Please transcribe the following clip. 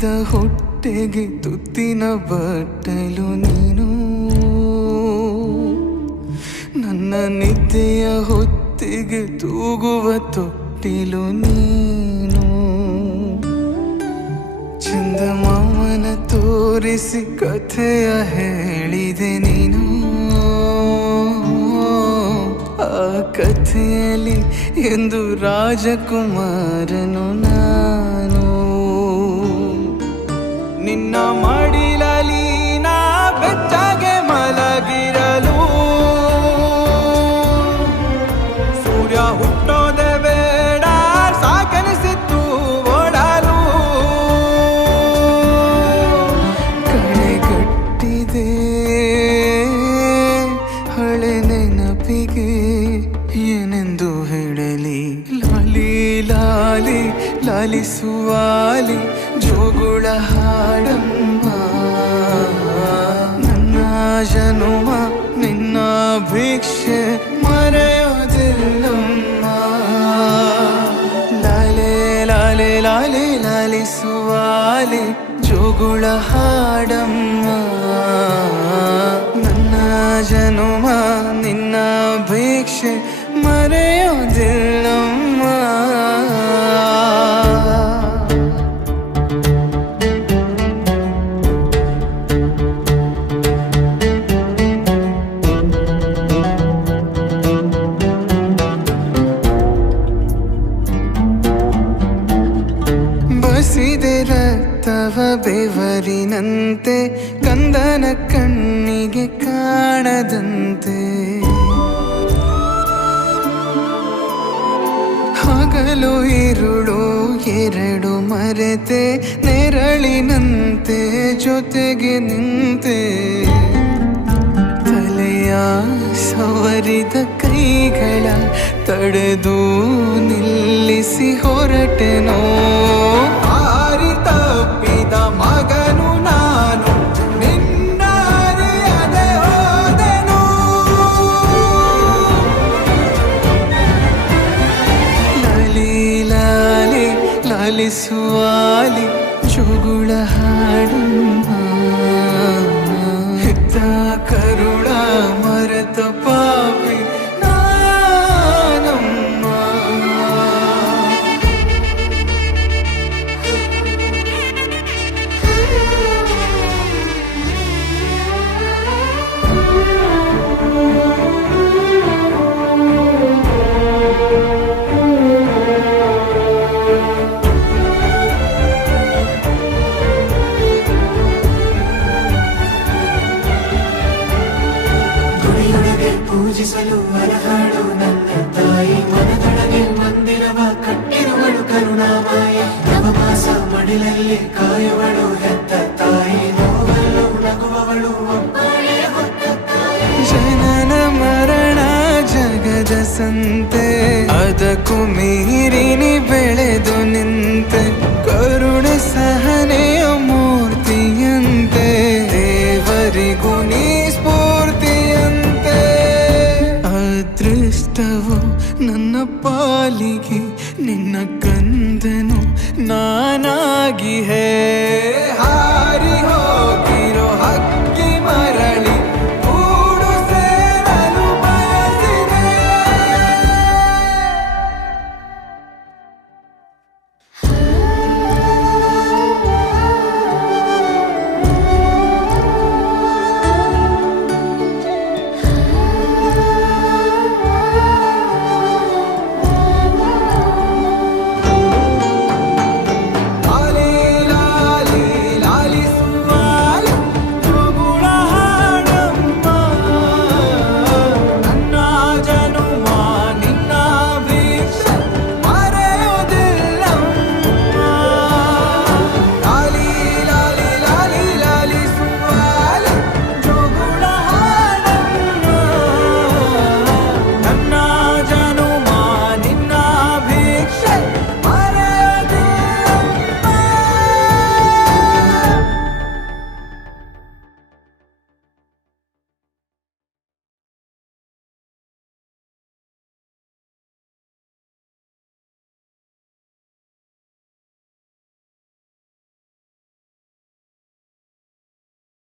ಹಸಿದ ಹೊಟ್ಟೆಗೆ ತುತ್ತಿನ ಬಟ್ಟಲು ನೀನು, ನನ್ನ ನಿದ್ದೆಯ ಹೊತ್ತಿಗೆ ತೂಗುವ ತೊಟ್ಟಿಲು ನೀನು. ಚಂದಮಾಮನ ತೋರಿಸಿ ಕಥೆಯ ಹೇಳಿದೆ ನೀನು, ಆ ಕಥೆಯಲ್ಲಿ ಎಂದು ರಾಜಕುಮಾರನು ನಾನು. ನಿನ್ನ ಮಡಿಲಲ್ಲಿ ನಾ ಬೆಚ್ಚಗೆ ಮಲಗಿರಲು, ಸೂರ್ಯ ಹುಟ್ಟೋದೆ ಬೇಡ ಸಾಕೆನಿಸಿತ್ತು ಓಡಲು. ಕಳೆಗಟ್ಟಿದೆ ಹಳೆ ನೆನಪಿಗೆ ಏನೆಂದು ಹೇಳಲಿ. ಲಾಲಿ ಲಾಲಿ ಲಾಲಿಸುವಾಲಿ ಜೋಗುಳ ಹಾಡಮ್ಮ, ನನ್ನ ಜನುಮ ನಿನ್ನ ಭಿಕ್ಷೆ ಮರೆಯೋದಿಲ್ಲಮ್ಮ. ಲಾಲೆ ಲಾಲೆ ಲಾಲೆ ಲಾಲಿಸುವಾಲಿ ಜೋಗುಳ ಹಾಡಮ್ಮ, ನನ್ನ ಜನುಮ ನಿನ್ನ ಭಿಕ್ಷೆ ಮರೆಯೋದಿಲ್ಲಮ್ಮ. ಬಸಿದೆ ರಕ್ತವ ಬೆವರಿನಂತೆ, ಕಂದನ ಕಣ್ಣಿಗೆ ಕಾಣದಂತೆ. ಹಗಲು ಇರುಳು ಎರಡು ಮರೆತೆ, ನೆರಳಿನಂತೆ ಜೊತೆಗೆ ನಿಂತೆ. ತಲೆಯ ಸವರಿದ ಕೈಗಳ ತಡೆದು ನಿಲ್ಲಿಸಿ ಹೊರಟೆನೋ. ಹಾರಿ ತಪ್ಪಿದ ಮಗನು ನಾನು, ನಿನ್ನ ಅರಿಯದೆ ಹೋದೆನು. ಲಾಲಿ ಲಾಲಿ ಲಾಲಿಸುವಾಲಿ ಜೋಗುಳ ಹಾಡಮ್ಮ, ಹೆತ್ತ ಕರುಳ ಮರೆತ ಪಾಪಿ ನಾನಮ್ಮ. ಪೂಜಿಸಲು ಅರಹಾಡು ನನ್ನ ತಾಯಿ, ಮನದೊಳಗೆ ಮಂದಿರವ ಕಟ್ಟಿರುವಳು ಕರುಣಾಮಾಯಿ. ನವಮಾಸ ಮಡಿಲಲ್ಲಿ ಕಾಯುವಳು ಹೆತ್ತ ತಾಯಿ, ನೋವಲ್ಲೂ ನಗುವವಳು ಒಬ್ಬಳೇ ಹೊತ್ತ ತಾಯಿ. ಜನನ ಮರಣ ಜಗದ ಸಂತೆ, ಅದಕ್ಕೂ ಮೀರಿನಿ ಬೆಳೆದು ನಿಂತೆ. ಕರುಣೆ ಸಹನೆಯ ಮೂರ್ತಿಯಂತೆ, ದೇವರಿಗೂ ನೀ ಸ್ಫೂರ್ತಿಯಂತೆ. ಅದೃಷ್ಟವು ನನ್ನ ಪಾಲಿಗೆ ನಿನ್ನ ಕಂದನು ನಾನಾಗಿ ಹೇ.